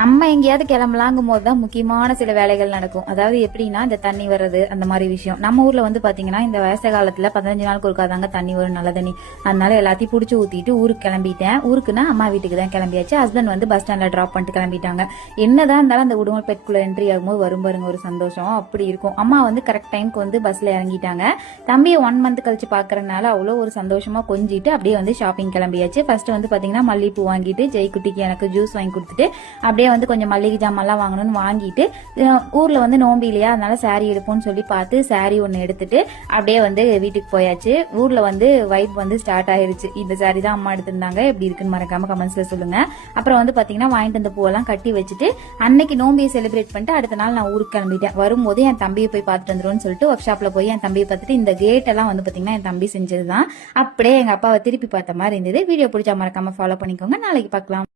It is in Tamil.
நம்ம எங்கேயாவது கிளம்பலாங்கும் போது தான் முக்கியமான சில வேலைகள் நடக்கும். அதாவது எப்படின்னா, இந்த தண்ணி வர்றது அந்த மாதிரி விஷயம். நம்ம ஊர்ல வந்து பாத்தீங்கன்னா இந்த வயசு காலத்துல 15 நாளுக்கு ஒருக்காதாங்க தண்ணி வரும், நல்ல தண்ணி. அதனால எல்லாத்தையும் புடிச்சு ஊத்திட்டு ஊருக்கு கிளம்பிட்டேன். ஊருக்குன்னா அம்மா வீட்டுக்கு தான் கிளம்பியாச்சு. ஹஸ்பண்ட் வந்து பஸ் ஸ்டாண்ட்ல டிராப் பண்ணிட்டு கிளம்பிட்டாங்க. என்னதான் இருந்தாலும் அந்த உடுமல் பெட்குள்ள என்ட்ரி ஆகும்போது வரும் பாருங்க ஒரு சந்தோஷம், அப்படி இருக்கும். அம்மா வந்து கரெக்ட் டைமுக்கு வந்து பஸ்ல இறங்கிட்டாங்க. தம்பியை 1 மந்த் கழிச்சு பாக்குறதுனால அவ்வளோ ஒரு சந்தோஷமா கொஞ்சிட்டு அப்படியே வந்து ஷாப்பிங் கிளம்பியாச்சு. ஃபர்ஸ்ட் வந்து பாத்தீங்கன்னா மல்லிகைப்பூ வாங்கிட்டு ஜெய்குட்டிக்கு எனக்கு ஜூஸ் வாங்கி கொடுத்துட்டு அப்படியே வந்து கொஞ்சம் மல்லிகை ஜாமெல்லாம் வாங்கணும்னு வாங்கிட்டு ஊர்ல வந்து நோம்பி இல்லையா, அதனால சாரி எடுப்போம்னு சொல்லி பார்த்து சாரி ஒன்று எடுத்துட்டு அப்படியே வந்து வீட்டுக்கு போயாச்சு. ஊர்ல வந்து வைப் வந்து ஸ்டார்ட் ஆயிருச்சு. இந்த சாரி தான் அம்மா எடுத்திருந்தாங்க, எப்படி இருக்குன்னு மறக்காம கமெண்ட்ஸ்ல சொல்லுங்க. அப்புறம் வந்து பாத்தீங்கன்னா வாங்கிட்டு வந்த பூவெல்லாம் கட்டி வச்சுட்டு அன்னைக்கு நோம்பியை செலிப்ரேட் பண்ணிட்டு அடுத்த நாள் நான் ஊருக்கு கிளம்பிட்டேன். வரும்போது என் தம்பியை போய் பார்த்துட்டு வந்துருவோம்னு சொல்லிட்டு ஒர்க் ஷாப்ல போய் என் தம்பியை பார்த்துட்டு இந்த கேட் எல்லாம் வந்து பாத்தீங்கன்னா என் தம்பி செஞ்சதுதான். அப்படியே எங்க அப்பாவை திருப்பி பார்த்த மாதிரி இருந்தது. வீடியோ பிடிச்சா மறக்காம ஃபாலோ பண்ணிக்கோங்க. நாளைக்கு பார்க்கலாம்.